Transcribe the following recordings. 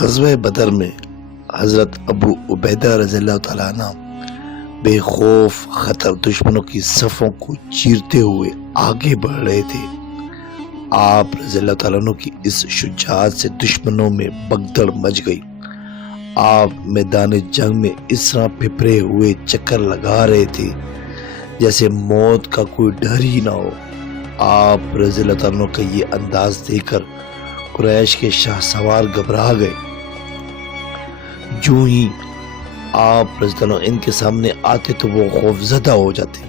غزوہ بدر میں حضرت ابو عبیدہ رضی اللہ تعالیٰ عنہ بے خوف خطر دشمنوں کی صفوں کو چیرتے ہوئے آگے بڑھ رہے تھے۔ آپ رضی اللہ تعالیٰ عنہ کی اس شجاعت سے دشمنوں میں بگدڑ مچ گئی۔ آپ میدان جنگ میں اس طرح پھپھرے ہوئے چکر لگا رہے تھے جیسے موت کا کوئی ڈر ہی نہ ہو۔ آپ رضی اللہ تعالیٰ عنہ کا یہ انداز دیکھ کر قریش کے شاہ سوار گھبرا گئے۔ جو ہی آپ رضی اللہ عنہ ان کے سامنے آتے تو وہ خوف زدہ ہو جاتے،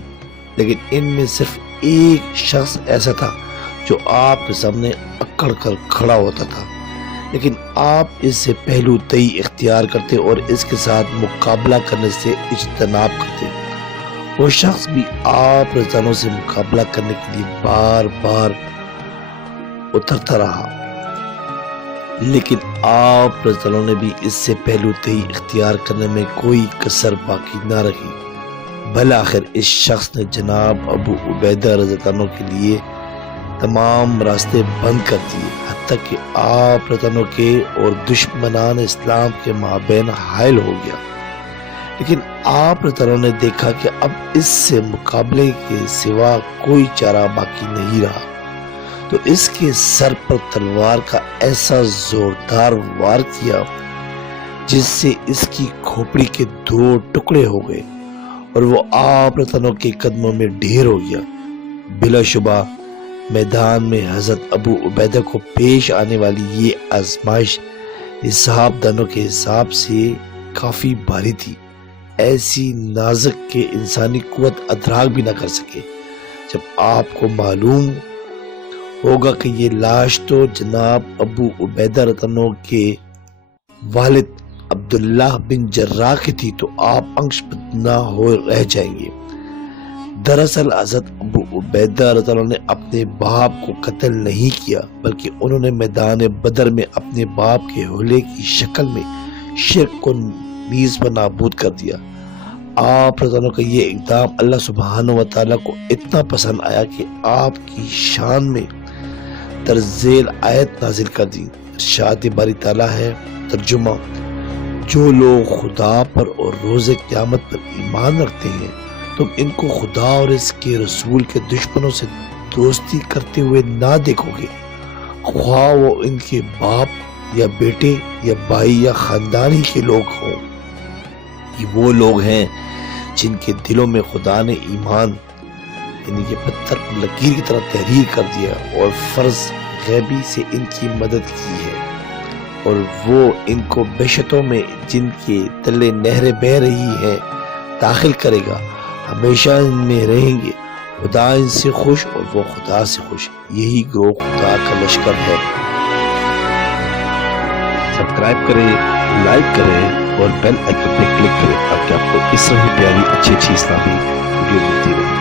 لیکن ان میں صرف ایک شخص ایسا تھا جو آپ کے سامنے اکڑ کر کھڑا ہوتا تھا، لیکن آپ اس سے پہلو تئی اختیار کرتے اور اس کے ساتھ مقابلہ کرنے سے اجتناب کرتے۔ وہ شخص بھی آپ رضی اللہ عنہ سے مقابلہ کرنے کے لیے بار بار اترتا رہا، لیکن آپ رضی اللہ عنہ نے بھی اس سے پہلو تئی اختیار کرنے میں کوئی کسر باقی نہ رکھی۔ بالآخر اس شخص نے جناب ابو عبیدہ رضی اللہ عنہ کے لیے تمام راستے بند کر دیے، حتیٰ کہ آپ رضی اللہ عنہ کے اور دشمنان اسلام کے مابین حائل ہو گیا۔ لیکن آپ رضی اللہ عنہ نے دیکھا کہ اب اس سے مقابلے کے سوا کوئی چارہ باقی نہیں رہا، تو اس کے سر پر تلوار کا ایسا زوردار وار کیا جس سے اس کی کھوپڑی کے 2 ٹکڑے ہو گئے اور وہ آپ رضی اللہ عنہ کے قدموں میں ڈھیر ہو گیا۔ بلا شبہ میدان میں حضرت ابو عبیدہ کو پیش آنے والی یہ آزمائش حساب دانوں کے حساب سے کافی بھاری تھی، ایسی نازک کہ انسانی قوت ادراک بھی نہ کر سکے۔ جب آپ کو معلوم ہوگا کہ یہ لاش تو جناب ابو عبیدہ رضی اللہ عنہ کے والد عبداللہ بن جراح کی تھی تو آپ انش بدنہ ہو رہ جائیں گے۔ دراصل حضرت ابو عبیدہ رضی اللہ عنہ نے اپنے باپ کو قتل نہیں کیا، بلکہ انہوں نے میدان بدر میں اپنے باپ کے حلیے کی شکل میں شرک کو نیز پر نابود کر دیا۔ آپ رضی اللہ عنہ کا یہ اقدام اللہ سبحانہ و تعالیٰ کو اتنا پسند آیا کہ آپ کی شان میں درذیل آیت نازل کر دی۔ ارشاد باری تعالیٰ ہے، ترجمہ: جو لوگ خدا پر اور روز قیامت پر ایمان رکھتے ہیں تم ان کو خدا اور اس کے رسول کے دشمنوں سے دوستی کرتے ہوئے نہ دیکھو گے، خواہ وہ ان کے باپ یا بیٹے یا بھائی یا خاندان ہی کے لوگ ہوں۔ یہ وہ لوگ ہیں جن کے دلوں میں خدا نے ایمان یعنی کہ پتھر پر لکیر کی طرح تحریر کر دیا اور فرض غیبی سے ان کی مدد کی ہے، اور وہ ان کو بہشتوں میں جن کے تلے نہریں بہہ رہی ہیں داخل کرے گا، ہمیشہ ان میں رہیں گے۔ خدا ان سے خوش اور وہ خدا سے خوش، یہی گروہ خدا کا لشکر ہے۔ سبسکرائب کریں، لائک کریں اور بیل آئکن پہ کلک کریں تاکہ آپ کو اس طرح پیاری اچھی اسلامی ویڈیو ملتی رہے۔